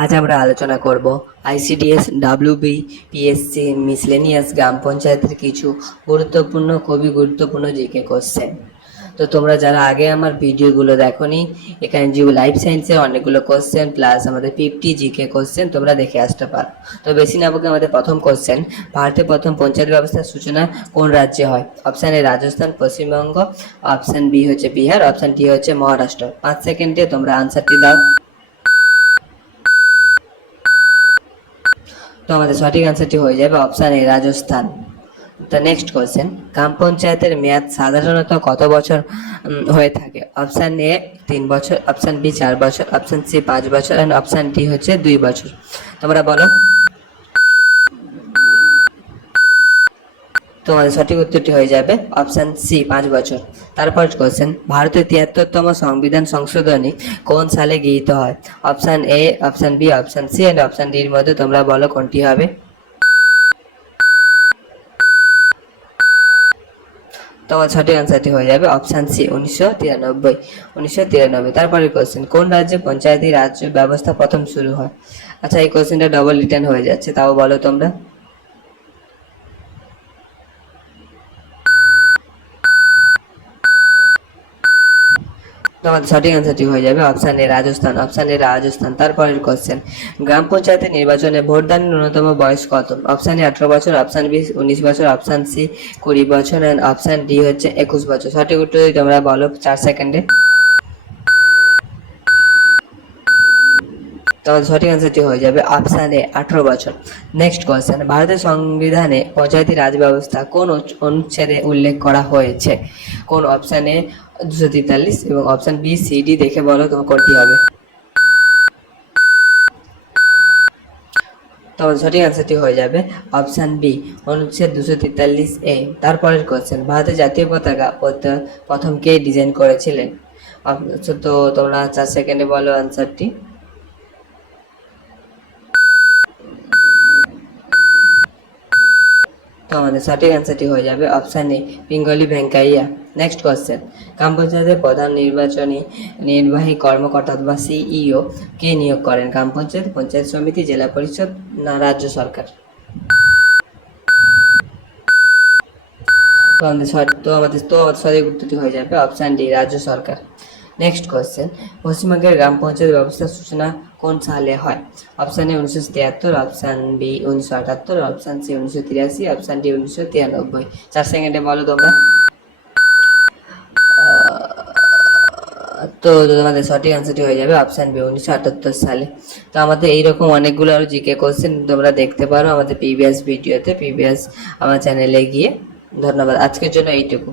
আজ আমরা আলোচনা করব আইসিডিএস, ডাব্লিউবি, পিএসসি, মিসলেনিয়াস গ্রাম পঞ্চায়েতের কিছু খুবই গুরুত্বপূর্ণ জিকে কোশ্চেন। তো তোমরা যারা আগে আমার ভিডিওগুলো দেখোনি, এখানে জিও লাইফ সায়েন্সের অনেকগুলো কোশ্চেন প্লাস আমাদের 50 জিকে কোশ্চেন তোমরা দেখে আসতে পারো। তো বেশি না বকে আমাদের প্রথম কোশ্চেন, ভারতের প্রথম পঞ্চায়েত ব্যবস্থার সূচনা কোন রাজ্যে হয়? Option A Rajasthan, Paschimbanga, option B হচ্ছে বিহার, অপশান ডি হচ্ছে মহারাষ্ট্র। 5 সেকেন্ডে তোমরা আনসারটি দাও। তো আমাদের সঠিক আনসারটি হয়ে যাবে option A Rajasthan. The next question, গ্রাম পঞ্চায়েতের মেয়াদ সাধারণত কত বছর হয়ে থাকে? অপশান এ 3 বছর, অপশান বি 4 বছর, অপশান সি 5 বছর এন্ড অপশান ডি হচ্ছে 2 বছর। তোমরা বলো। তোমাদের সঠিক উত্তরটি হয়ে যাবে অপশান সি 5 বছর। তারপর কোশ্চেন, ভারতের 73তম সংবিধান সংশোধনী কোন সালে গৃহীত হয়? Option A, option B, option C and option D এর মধ্যে তোমরা বলো কোনটি হবে। তোমার সঠিক আনসারটি হয়ে যাবে অপশান সি 1993। তারপরে কোশ্চেন, কোন রাজ্যে পঞ্চায়েতি রাজ ব্যবস্থা প্রথম শুরু হয়? আচ্ছা, এই কোশ্চেনটা ডবল রিটার্ন হয়ে যাচ্ছে, তাও বলো তোমরা। তোমাদের সঠিক আনসারটি হয়ে যাবে option A Rajasthan, option A Rajasthan. তারপরের কোশ্চেন, গ্রাম পঞ্চায়েতের নির্বাচনে ভোটদানের ন্যূনতম বয়স কত? অপশান এ 18 বছর, অপশান বি 19 বছর, অপশান সি 20 বছর এন্ড অপশান ডি হচ্ছে 21 বছর। সঠিক উত্তর তোমরা বলো 4 সেকেন্ডে। তোমাদের সঠিক আনসারটি হয়ে যাবে অপশান এ 18 বছর। নেক্সট কোয়েশ্চেন, ভারতের সংবিধানে পঞ্চায়েতি রাজ ব্যবস্থা কোন অনুচ্ছেদে উল্লেখ করা হয়েছে? কোন অপশান এ 243 এবং অপশান বি সি ডি দেখে বলো তোমার কোনটি হবে। তোমাদের সঠিক আনসারটি হয়ে যাবে অপশান বি অনুচ্ছেদ 243 এ। তারপরের কোয়েশ্চেন, ভারতের জাতীয় পতাকা প্রথম কে ডিজাইন করেছিলেন? তো তোমরা 4 সেকেন্ডে বলো আনসারটি। তো আমাদের সঠিক অ্যান্সারটি হয়ে যাবে option A Pingali Venkayya. Next question, গ্রাম পঞ্চায়েতের প্রধান নির্বাহী কর্মকর্তা অথবা সিইও কে নিয়োগ করেন? গ্রাম পঞ্চায়েত, পঞ্চায়েত সমিতি, জেলা পরিষদ না রাজ্য সরকার? আমাদের সঠিক উত্তরটি হয়ে যাবে অপশান ডি রাজ্য সরকার। নেক্সট কোয়েশ্চেন, পশ্চিমবঙ্গের গ্রাম পঞ্চায়েত ব্যবস্থার সূচনা কোন সালে হয়? Option A 1973, option B 1978, option C 1983, option D 1993। 4 সেকেন্ডে বলো তোমরা। তো তোমাদের সঠিক আনসারটি হয়ে যাবে অপশান বি 1978 সালে। তো আমাদের এইরকম অনেকগুলো আরো জিকে কোশ্চেন তোমরা দেখতে পারো আমাদের প্রিভিয়াস ভিডিওতে, প্রিভিয়াস আমার চ্যানেলে গিয়ে। ধন্যবাদ, আজকের জন্য এইটুকু।